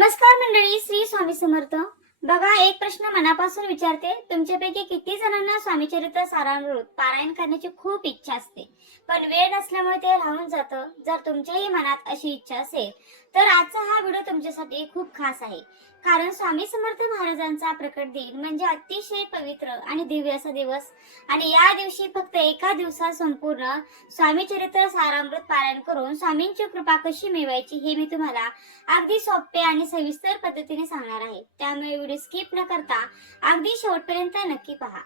नमस्कार मंडळी, श्री स्वामी समर्थ. बघा, एक प्रश्न मनापासून विचारते. तुमच्यापैकी किती जणांना स्वामीचरित्र सारामृत पारायण करण्याची खूप इच्छा असते, पण वेळ नसल्यामुळे ते राहून जातं. जर तुमच्याही मनात अशी इच्छा असेल तर आजचा हा व्हिडिओ तुमच्यासाठी खूप खास आहे. कारण स्वामी समर्थ महाराजांचा प्रकट दिन म्हणजे अतिशय पवित्र आणि दिव्य असा दिवस. आणि या दिवशी फक्त एका दिवसात संपूर्ण स्वामीचरित्र सारामृत पारायण करून स्वामींची कृपा कशी मिळवायची हे मी तुम्हाला अगदी सोपे आणि सविस्तर पद्धतीने सांगणार आहे. त्यामुळे व्हिडिओ स्किप न करता अगदी शेवटपर्यंत नक्की पहा.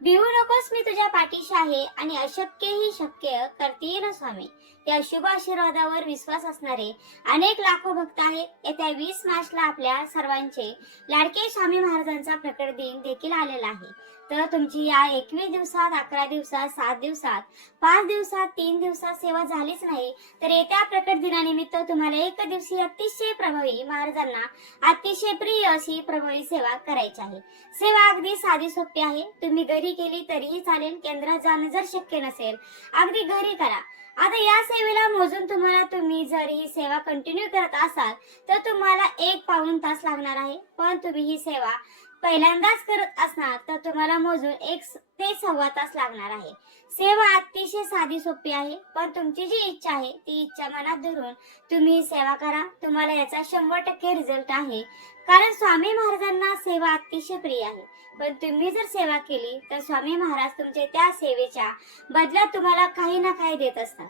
भिवू नकोस, मी तुझ्या पाठीशी आहे आणि अशक्य ही शक्य करतील स्वामी. या शुभ आशीर्वादावर विश्वास असणारे अनेक लाखो भक्त आहेत. येत्या 20 मार्चला आपल्या सर्वांचे लाडके स्वामी महाराजांचा प्रकट दिन देखील आलेला आहे. तर तुमची या 21 दिवसात, 11 दिवसात, 7 दिवसात, 5 दिवसात, 3 दिवसात सेवा झालीच नाही तर येत्या प्रकट दिनानिमित्त तुम्हाला एक दिवशी अतिशय प्रभावी, महाराजांना अतिशय प्रिय अशी प्रभावी सेवा करायची आहे. सेवा अगदी साधी सोपी आहे. तुम्ही घरी केली तरीही चालेल, केंद्रात जाणं जर शक्य नसेल अगदी घरी करा. आता या सेवेला मोजून तुम्ही जर ही सेवा कंटिन्यू करत असाल तर तुम्हाला 1 पाऊण तास लागणार आहे. पण तुम्ही ही सेवा पहिल्यांदाच करत असणार तर तुम्हाला मोजून 1 ते सव्वा तास लागणार आहे. सेवा अतिशय साधी सोपी आहे, पण तुमची जी इच्छा आहे ती इच्छा मनात धरून तुम्ही ही सेवा करा. तुम्हाला याचा 100% रिझल्ट आहे. कारण स्वामी महाराजांना सेवा अतिशय प्रिय आहे. पण तुम्ही जर सेवा केली तर स्वामी महाराज तुमच्या त्या सेवेच्या बदल्यात तुम्हाला काही ना काही देत असतात.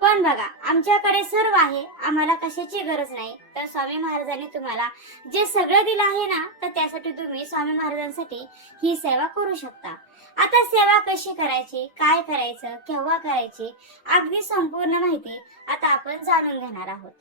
पण बघा, आमच्याकडे सर्व आहे, आम्हाला कशाची गरज नाही. तर स्वामी महाराजांनी तुम्हाला जे सगळं दिलं आहे ना, तर त्यासाठी तुम्ही स्वामी महाराजांसाठी ही सेवा करू शकता. आता सेवा कशी करायची, काय करायचं, केव्हा करायची, अगदी संपूर्ण माहिती आता आपण जाणून घेणार आहोत.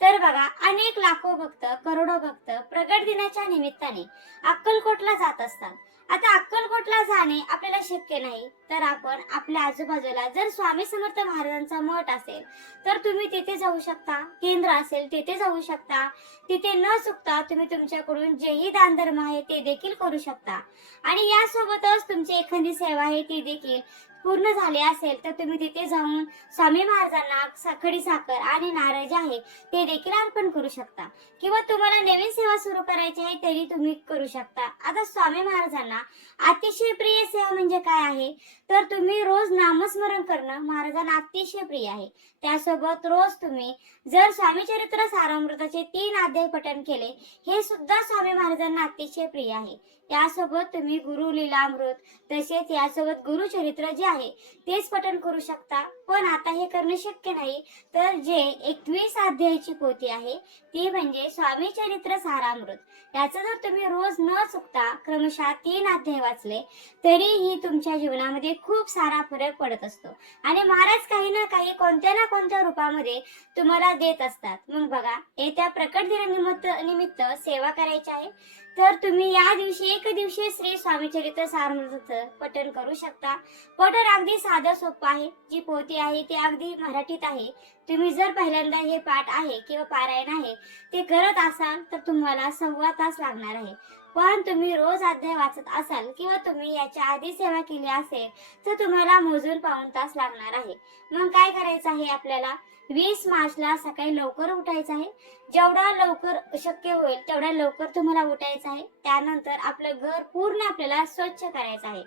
तर बघा, अनेक लाखो भक्त, करोडो भक्त प्रगट दिनाच्या निमित्ताने अक्कलकोटला जात असतात. आता अक्कलकोटला जाणे आपल्याला शक्य नाही तर आपण आपल्या आजूबाजूला जर स्वामी समर्थ महाराजांचा मठ असेल तर तुम्ही तिथे जाऊ शकता. केंद्र असेल तिथे जाऊ शकता. तिथे न चुकता तुम्ही तुमच्याकडून जेही दानधर्म आहे ते देखील करू शकता. आणि यासोबतच तुमची एखादी सेवा आहे ती देखील पूर्ण झाली असेल तर तुम्ही तिथे जाऊन स्वामी महाराजांना खडी साखर आणि नारळ जे आहे ते देखील अर्पण करू शकता. किंवा तुम्हाला नवीन सेवा सुरू करायची आहे तरी तुम्ही करू शकता. आता स्वामी महाराजांना अतिशय प्रिय सेवा म्हणजे काय आहे तर तुम्ही रोज नामस्मरण करणं महाराजांना अतिशय प्रिय आहे. त्यासोबत रोज तुम्ही जर स्वामीचरित्र सारामृताचे 3 अध्याय पठण केले हे सुद्धा स्वामी महाराजांना अतिशय प्रिय आहे. त्यासोबत तुम्ही गुरु लीलामृत तसेच यासोबत गुरुचरित्र जे आहे तेच पठण करू शकता. पण आता हे करणं शक्य नाही तर जे 21 अध्यायाची पोथी आहे ती म्हणजे स्वामी चरित्र सारामृत, याचा जर तुम्ही रोज न चुकता क्रमशः 3 अध्याय वाचले तरीही तुमच्या जीवनामध्ये खूप सारा फरक पडत असतो. आणि महाराज काही ना काही, कोणत्या ना कोणत्या रूपामध्ये तुम्हाला देत असतात. मग बघा, येत्या प्रकट दिनानिमित्त सेवा करायची आहे तर तुम्ही या दिवशी एक दिवशी श्री स्वामीचरित्र सारामृताचं पठण करू शकता. पठण अगदी साधं सोपं आहे. जी पोथी आहे ती अगदी मराठीत आहे. तुम्ही जर पहिल्यांदा हे पाठ आहे किंवा पारायण आहे ते करत असाल तर तुम्हाला सव्वा तास लागणार आहे. पण तुम्ही रोज अध्याय वाचत असाल किंवा तुम्ही याच्या आधी सेवा केली असेल तर तुम्हाला मोजून पाऊण तास लागणार आहे. मग काय करायचं आहे आपल्याला, 20 मार्चला सकाळी लवकर उठायचं आहे. जेवढा लवकर शक्य होईल तेवढ्या लवकर तुम्हाला उठायचं आहे. त्यानंतर आपलं घर पूर्ण आपल्याला स्वच्छ करायचं आहे.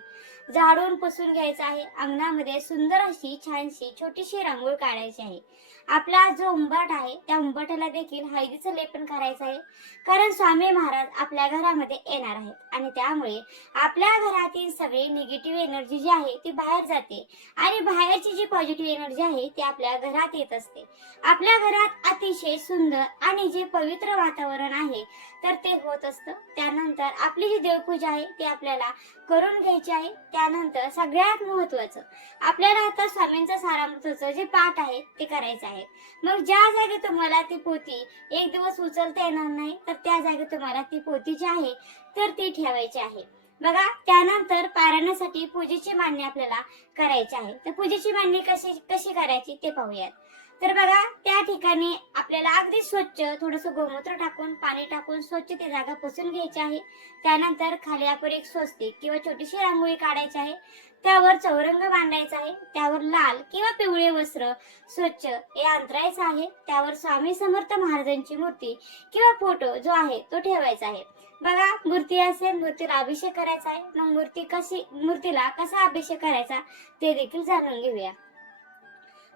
झाडून पुसून घ्यायचं आहे. अंगणामध्ये सुंदर अशी छानशी छोटीशी रांगोळी काढायची आहे. आपला जो उंबरठ आहे त्या उंबरठ्याला देखील हळदीचं लेपन करायचं आहे. कारण स्वामी महाराज आपल्या घरामध्ये येणार आहेत आणि त्यामुळे आपल्या घरातील सगळी निगेटिव्ह एनर्जी जी आहे ती बाहेर जाते आणि बाहेरची जी पॉझिटिव्ह एनर्जी आहे ती आपल्या घरात येत असते. आपल्या घरात अतिशय सुंदर आणि जे पवित्र वातावरण आहे तर ते होत असतं. त्यानंतर आपली जी देवपूजा आहे ती आपल्याला करून घ्यायची आहे. त्यानंतर सगळ्यात महत्वाचं आपल्याला आता स्वामींचं सारामृताचं जे पाठ आहे ते करायचं आहे. मग ज्या जागी तुम्हाला ती पोथी एक दिवस उचलता येणार नाही तर त्या जागी तुम्हाला ती पोथी जी आहे तर ती ठेवायची आहे. बघा, त्यानंतर पारायणासाठी पूजेची मांडणी आपल्याला करायची आहे. तर पूजेची मांडणी कशी करायची ते पाहूयात. तर बघा त्या ठिकाणी आपल्याला अगदी स्वच्छ थोडंसं गोमूत्र टाकून पाणी टाकून स्वच्छ ती जागा पुसून घ्यायची आहे. त्यानंतर खाली आपण एक स्वस्तिक किंवा छोटीशी रांगोळी काढायची आहे. त्यावर चौरंग बांधायचा आहे. त्यावर लाल किंवा पिवळे वस्त्र स्वच्छ हे अंतरायचं आहे. त्यावर स्वामी समर्थ महाराजांची मूर्ती किंवा फोटो जो आहे तो ठेवायचा आहे. बघा मूर्ती असेल, मूर्तीला अभिषेक करायचा आहे. मग मूर्तीला कसा अभिषेक करायचा ते देखील जाणून घेऊया.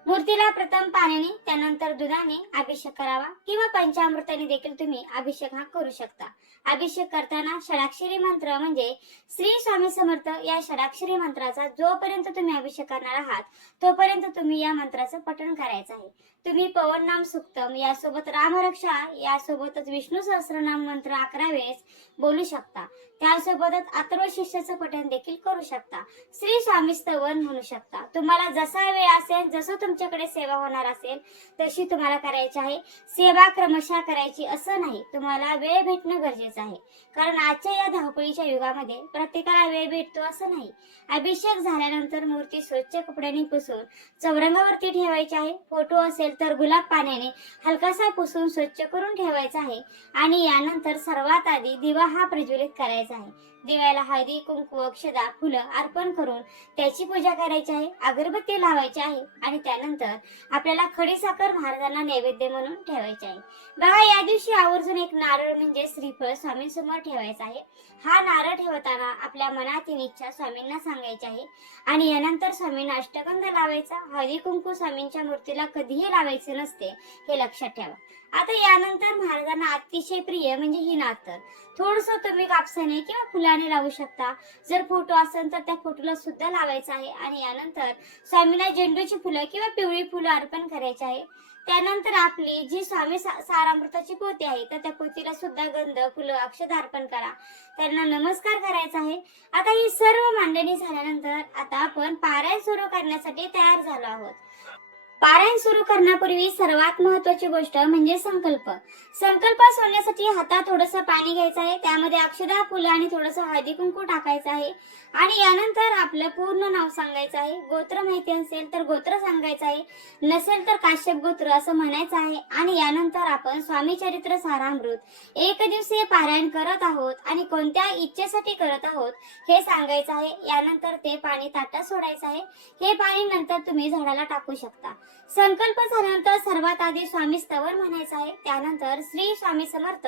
मूर्तीला प्रथम पाण्याने त्यानंतर दुधाने अभिषेक करावा किंवा पंचामृताने देखील तुम्ही अभिषेक हा करू शकता. अभिषेक करताना षडाक्षरी मंत्र म्हणजे श्री स्वामी समर्थ या षडाक्षरी मंत्राचा जोपर्यंत तुम्ही अभिषेक करणार आहात तोपर्यंत तुम्ही या मंत्राचं पठण करायचं आहे. तुम्ही पवन नाम सुक्तम यासोबत रामरक्षा यासोबतच विष्णू सहस्रनाम मंत्र 11 वेळेस बोलू शकता. त्यासोबतच अथर्व शीर्षाचं पठण देखील करू शकता. श्री स्वामी स्तवन म्हणू शकता. तुम्हाला जसा वेळ असेल, जसं तुमच्याकडे सेवा होणार असेल तशी तुम्हाला करायची आहे. सेवा क्रमशः करायची असं नाही, तुम्हाला वेळ भेटणं गरजेचं आहे. कारण आजच्या या धावपळीच्या युगामध्ये प्रत्येकाला वेळ भेटतो असं नाही. अभिषेक झाल्यानंतर मूर्ती स्वच्छ कपड्यांनी पुसून चौरंगावरती ठेवायची आहे. फोटो असेल तर गुलाब पाण्याने हलकासा पुसून स्वच्छ करून ठेवायचा आहे. आणि यानंतर सर्वात आधी दिवा हा प्रज्वलित करायचा आहे. दिव्याला हळदी, कुंकू, अक्षदा, फुलं अर्पण करून त्याची पूजा करायची आहे. अगरबत्ती लावायची आहे आणि त्यानंतर आपल्याला खडीसाखर महाराजांना नैवेद्य म्हणून ठेवायचे आहे. बघा या दिवशी आवर्जून एक नारळ म्हणजे श्रीफळ स्वामींसमोर ठेवायचा आहे. हा नारळ ठेवताना आपल्या मनातील इच्छा स्वामींना सांगायची आहे आणि यानंतर स्वामींना अष्टगंध लावायचा. हळदी कुंकू स्वामींच्या मूर्तीला कधीही लावायचे नसते हे लक्षात ठेवा. आता यानंतर महाराजांना अतिशय प्रिय म्हणजे ही नातर थोडस तुम्ही कापसाने किंवा फुलाने लावू शकता. जर फोटो असेल तर त्या फोटोला सुद्धा लावायचा आहे. आणि यानंतर स्वामींना झेंडूची फुलं किंवा पिवळी फुलं अर्पण करायची आहे. त्यानंतर आपली जी स्वामी सारामृताची पोथी आहे तर त्या पोथीला सुद्धा गंध, फुलं, अक्षता अर्पण करा. त्यांना नमस्कार करायचा आहे. आता ही सर्व मांडणी झाल्यानंतर आता आपण पारायण सुरू करण्यासाठी तयार झालो आहोत. पारायण सुरू करण्यापूर्वी सर्वात महत्वाची गोष्ट म्हणजे संकल्प. संकल्प सोडण्यासाठी हातात थोडंसं पाणी घ्यायचं आहे. त्यामध्ये अक्षदा, फुलं आणि थोडंसं हळदी कुंकू टाकायचं आहे. आणि यानंतर आपलं पूर्ण नाव सांगायचं आहे. गोत्र माहिती असेल तर गोत्र सांगायचं आहे, नसेल तर काश्यप गोत्र असं म्हणायचं आहे. आणि यानंतर आपण स्वामी चरित्र सारामृत 1 दिवसीय पारायण करत आहोत आणि कोणत्या इच्छेसाठी करत आहोत हे सांगायचं आहे. यानंतर ते पाणी ताटात सोडायचं आहे. हे पाणी नंतर तुम्ही झाडाला टाकू शकता. संकल्प झाल्यानंतर सर्वात आधी स्वामी स्तवन म्हणायचं आहे. त्यानंतर श्री स्वामी समर्थ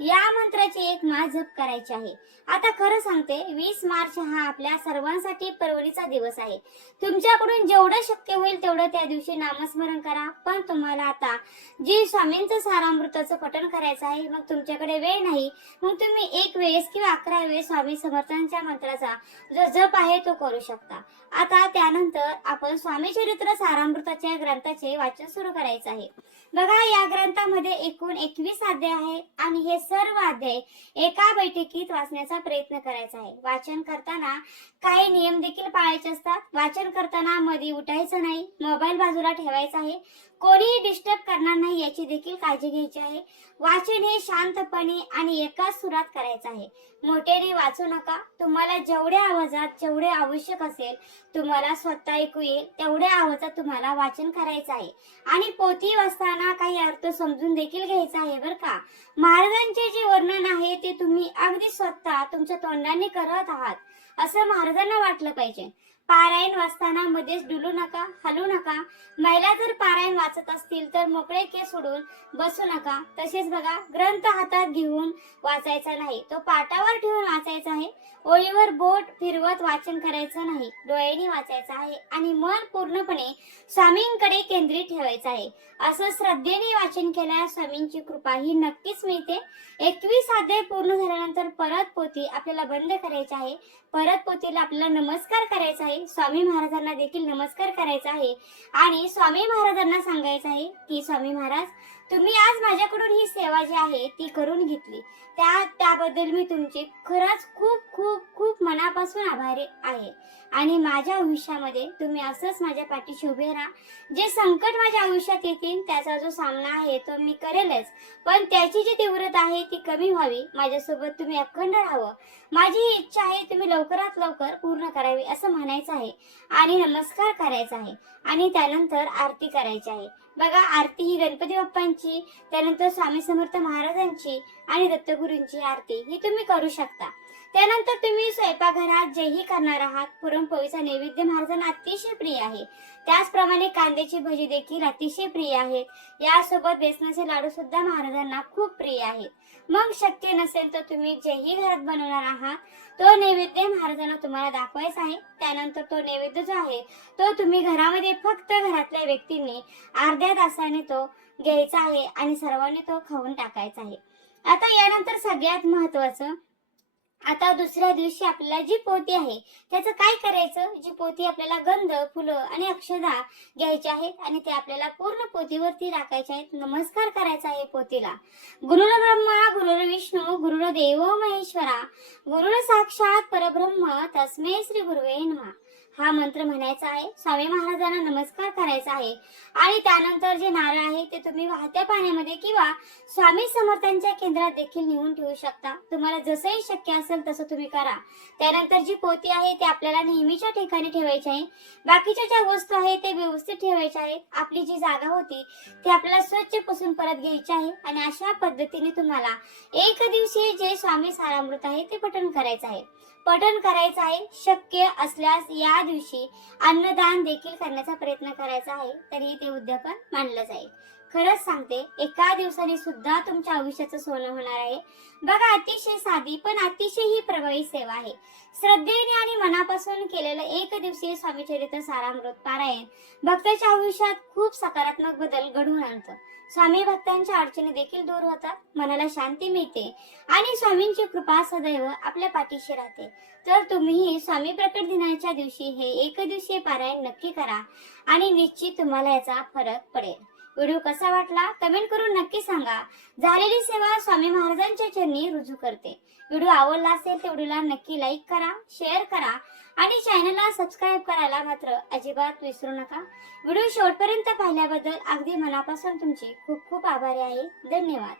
या मंत्राची 1 माळ जप करायची आहे. आता खरं सांगते 20 मार्च हा आपल्या सर्वांसाठी पर्वणीचा दिवस आहे. तुमच्याकडून जेवढं शक्य होईल तेवढं त्या दिवशी नामस्मरण करा. पण तुम्हाला आता जी स्वामींचं सारामृताचं पठण करायचं आहे, मग तुमच्याकडे वेळ नाही, मग तुम्ही 1 वेळेस किंवा 11 वेळेस स्वामी समर्थांच्या मंत्राचा जो जप आहे तो करू शकता. आता त्यानंतर आपण स्वामी चरित्र सारामृताच्या ग्रंथाचे वाचन सुरू करायचं आहे. बघा या ग्रंथामध्ये एकूण 21 अध्याय आहेत आणि हे सर्व अध्याय एका बैठकीत वाचण्याचा प्रयत्न करायचा आहे. वाचन करताना काही नियम देखील पाळायचे असतात. वाचन करताना मध्ये उठायचं नाही, मोबाईल बाजूला ठेवायचा आहे, कोणीही डिस्टर्ब करणार नाही याची देखील काळजी घ्यायची आहे. वाचन हे शांतपणे आणि एकाच सुरात करायचं आहे. मोठ्याने वाचू नका. तुम्हाला जेवढ्या आवाजात जेवढे आवश्यक असेल तुम्हाला स्वतः ऐकू येईल तेवढ्या आवाजात तुम्हाला वाचन करायचं आहे. आणि पोथी वाचताना काही अर्थ समजून देखील घ्यायचा आहे बरं का. महाराजांचे जे वर्णन आहे ते तुम्ही अगदी स्वतः तुमच्या तोंडाने करत आहात असं महाराजांना वाटलं पाहिजे. पारायण वाचताना मध्येच डुलू नका, हलू नका. महिला जर पारायण वाचत असतील तर मोकळे केस सोडून बसू नका. तसेच बघा ग्रंथ हातात घेऊन वाचायचा नाही, तो पाटावर ठेवून वाचायचा आहे. ओळीवर बोट फिरवत वाचन करायचं नाही, डोळ्यांनी वाचायचं आहे आणि मन पूर्णपणे स्वामींकडे केंद्रित ठेवायचं आहे. असं श्रद्धेने वाचन केल्यास स्वामींची कृपा ही नक्कीच मिळते. 21 अध्याय पूर्ण झाल्यानंतर परत पोथी आपल्याला बंद करायची आहे. परत पोथीला आपल्याला नमस्कार करायचा आहे. स्वामी महाराजांना देखील नमस्कार करायचा आहे आणि स्वामी महाराजांना सांगायचं आहे की स्वामी महाराज तुम्ही आज माझ्याकडून ही सेवा जी आहे ती करून घेतली, त्याबद्दल मी तुमचे खरंच खूप खूप खूप मनापासून आभारी आहे. आणि माझ्या आयुष्यामध्ये तुम्ही असंच माझ्या पाठीशी उभे राहा. जे संकट माझ्या आयुष्यात येतील त्याचा जो सामना आहे तो मी करेलच, पण त्याची जी तीव्रता आहे ती कमी व्हावी. माझ्यासोबत तुम्ही अखंड राहावं. माझी ही इच्छा आहे तुम्ही लवकरात लवकर पूर्ण करावी असं म्हणायचं आहे आणि नमस्कार करायचा आहे. आणि त्यानंतर आरती करायची आहे. बघा, आरती ही गणपती बाप्पांची, त्यानंतर स्वामी समर्थ महाराजांची आणि दत्तगुरूंची आरती ही तुम्ही करू शकता. त्यानंतर तुम्ही स्वयंपाकघरात जेही करणार आहात, पुरणपोळीचा नैवेद्य महाराजांना अतिशय प्रिय आहे. त्याचप्रमाणे कांद्याची भजी देखील अतिशय प्रिय आहेत. यासोबत बेसनाचे लाडू सुद्धा महाराजांना खूप प्रिय आहेत. मग शक्य नसेल तर तुम्ही जेही घरात बनवणार आहात तो नैवेद्य महाराजांना तुम्हाला दाखवायचा आहे. त्यानंतर तो नैवेद्य जो आहे तो तुम्ही घरामध्ये फक्त घरातल्या व्यक्तींनी अर्ध्या तासाने तो घ्यायचा आहे आणि सर्वांनी तो खाऊन टाकायचा आहे. आता यानंतर सगळ्यात महत्वाचं, आता दुसऱ्या दिवशी आपल्याला जी पोथी आहे त्याचं काय करायचं. जी पोथी आपल्याला गंध, फुलं आणि अक्षदा घ्यायची आहेत आणि ते आपल्याला पूर्ण पोथीवरती टाकायचे आहेत. नमस्कार करायचा आहे पोथीला. गुरुर ब्रह्मा गुरुर विष्णू गुरुर देव महेश्वरा गुरुर साक्षात परब्रह्म तस्मै श्री गुरुवे नमः हा मंत्र म्हणायचा आहे. स्वामी महाराजांना नमस्कार करायचा आहे आणि त्यानंतर जे नारळ आहे ते तुम्ही वाहत्या पाण्यामध्ये किंवा स्वामी समर्थांच्या केंद्रात देखील नेऊन ठेवू शकता. तुम्हाला जसंही शक्य असेल तसं तुम्ही करा. त्यानंतर जी पोथी आहे ती आपल्याला नेहमीच्या ठिकाणी ठेवायची आहे. बाकीच्या ज्या वस्तू आहेत ते व्यवस्थित ठेवायच्या आहेत. आपली जी जागा होती ती आपल्याला स्वच्छ पुसून परत घ्यायची आहे आणि अशा पद्धतीने तुम्हाला एक दिवशी जे स्वामी सारामृत आहे ते पठण करायचं आहे. पठण करायचं आहे. शक्य असल्यास या दिवशी अन्नदान देखील करण्याचा प्रयत्न करायचा आहे. तरीही ते उद्यापन मानलं जाईल. खरंच सांगते, एका दिवसाने सुद्धा तुमच्या आयुष्याचं सोनं होणार आहे. बघा, अतिशय साधी पण अतिशय ही प्रभावी सेवा आहे. श्रद्धेने आणि मनापासून केलेलं एक दिवसीय स्वामीचरित्र सारामृत पारायण भक्ताच्या आयुष्यात खूप सकारात्मक बदल घडवून आणतं. स्वामी भक्तांच्या अडचणी देखील दूर होतात, मनाला शांती मिळते आणि स्वामींची कृपा सदैव आपल्या पाठीशी राहते. तर तुम्हीही स्वामी प्रकट दिनाच्या दिवशी हे एक दिवसीय पारायण नक्की करा आणि निश्चित तुम्हाला याचा फरक पडेल. व्हिडिओ कसा वाटला कमेंट करून नक्की सांगा. झालेली सेवा स्वामी महाराजांच्या चरणी रुजू करते. व्हिडिओ आवडला असेल तर व्हिडिओला नक्की लाईक करा, शेअर करा आणि चॅनलला सबस्क्राईब करायला मात्र अजिबात विसरू नका. व्हिडिओ शेवटपर्यंत पाहिल्याबद्दल अगदी मनापासून तुमची खूप खूप आभारी आहे. धन्यवाद.